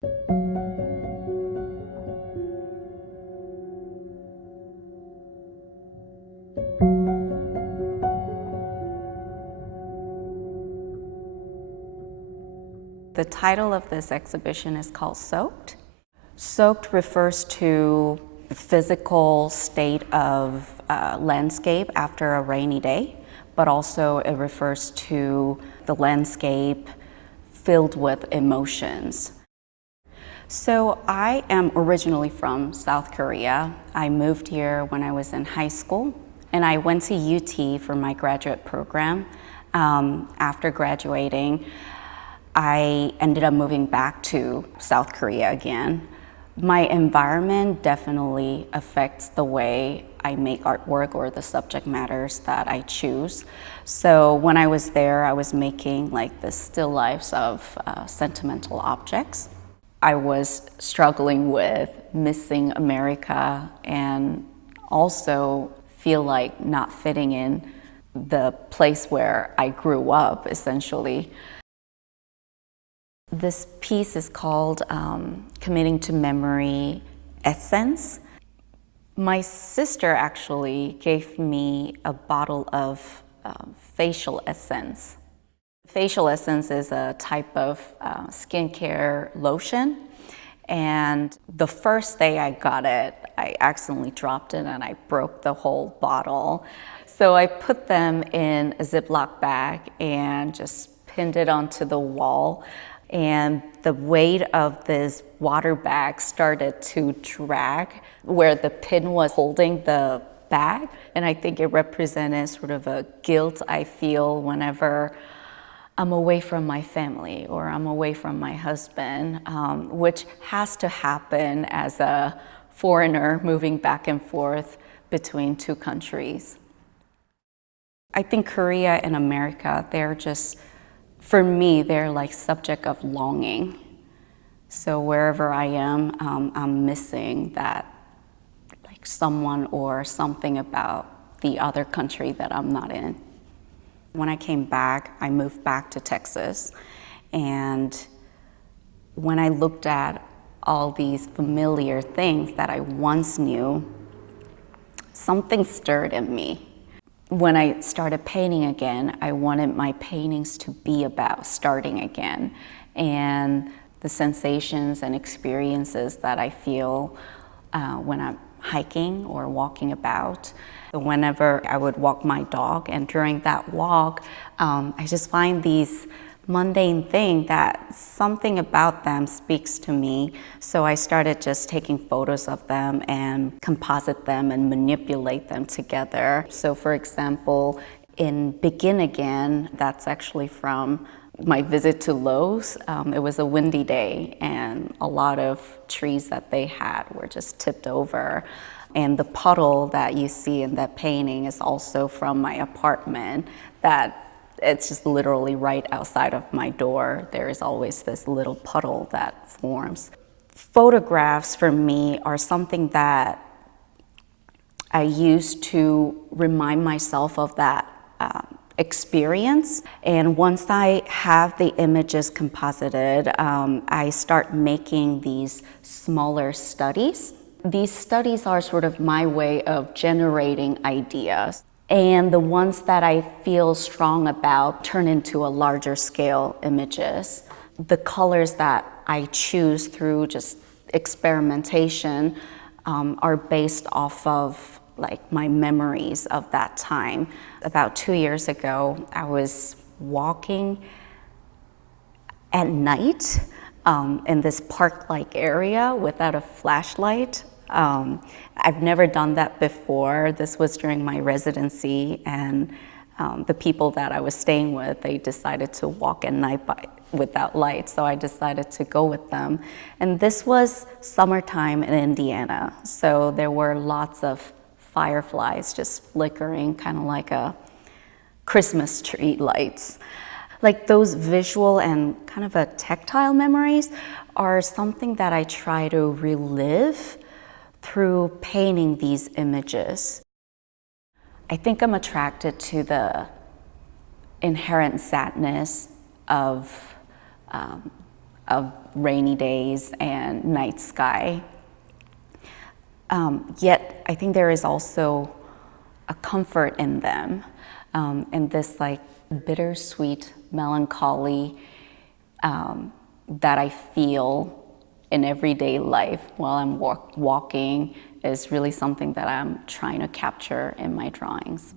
The title of this exhibition is called Soaked. Soaked refers to the physical state of landscape after a rainy day, but also it refers to the landscape filled with emotions. So I am originally from South Korea. I moved here when I was in high school, and I went to UT for my graduate program. After graduating, I ended up moving back to South Korea again. My environment definitely affects the way I make artwork or the subject matters that I choose. So when I was there, I was making like the still lifes of sentimental objects. I was struggling with missing America and also feel like not fitting in the place where I grew up, essentially. This piece is called Committing to Memory Essence. My sister actually gave me a bottle of facial essence. Facial essence is a type of skincare lotion, and the first day I got it, I accidentally dropped it and I broke the whole bottle. So I put them in a Ziploc bag and just pinned it onto the wall. And the weight of this water bag started to drag where the pin was holding the bag. And I think it represented sort of a guilt I feel whenever I'm away from my family or I'm away from my husband, which has to happen as a foreigner moving back and forth between two countries. I think Korea and America, they're just, for me, they're like subject of longing. So wherever I am, I'm missing that, like someone or something about the other country that I'm not in. When I came back, I moved back to Texas. And when I looked at all these familiar things that I once knew, something stirred in me. When I started painting again, I wanted my paintings to be about starting again and the sensations and experiences that I feel when I'm hiking or walking about. Whenever I would walk my dog, and during that walk, I just find these mundane things that something about them speaks to me. So I started just taking photos of them and composite them and manipulate them together. So for example, in Begin Again, that's actually from my visit to Lowe's. It was a windy day and a lot of trees that they had were just tipped over. And the puddle that you see in that painting is also from my apartment that it's just literally right outside of my door. There is always this little puddle that forms. Photographs for me are something that I use to remind myself of that experience. And once I have the images composited, I start making these smaller studies. These studies are sort of my way of generating ideas. And the ones that I feel strong about turn into a larger scale images. The colors that I choose through just experimentation are based off of like my memories of that time. About 2 years ago, I was walking at night in this park-like area without a flashlight. I've never done that before. This was during my residency, and the people that I was staying with, they decided to walk at night without light, so I decided to go with them. And this was summertime in Indiana, so there were lots of fireflies just flickering, kind of like a Christmas tree lights. Like those visual and kind of a tactile memories are something that I try to relive through painting these images. I think I'm attracted to the inherent sadness of rainy days and night sky. Yet I think there is also a comfort in them, and this like bittersweet melancholy that I feel in everyday life while I'm walking is really something that I'm trying to capture in my drawings.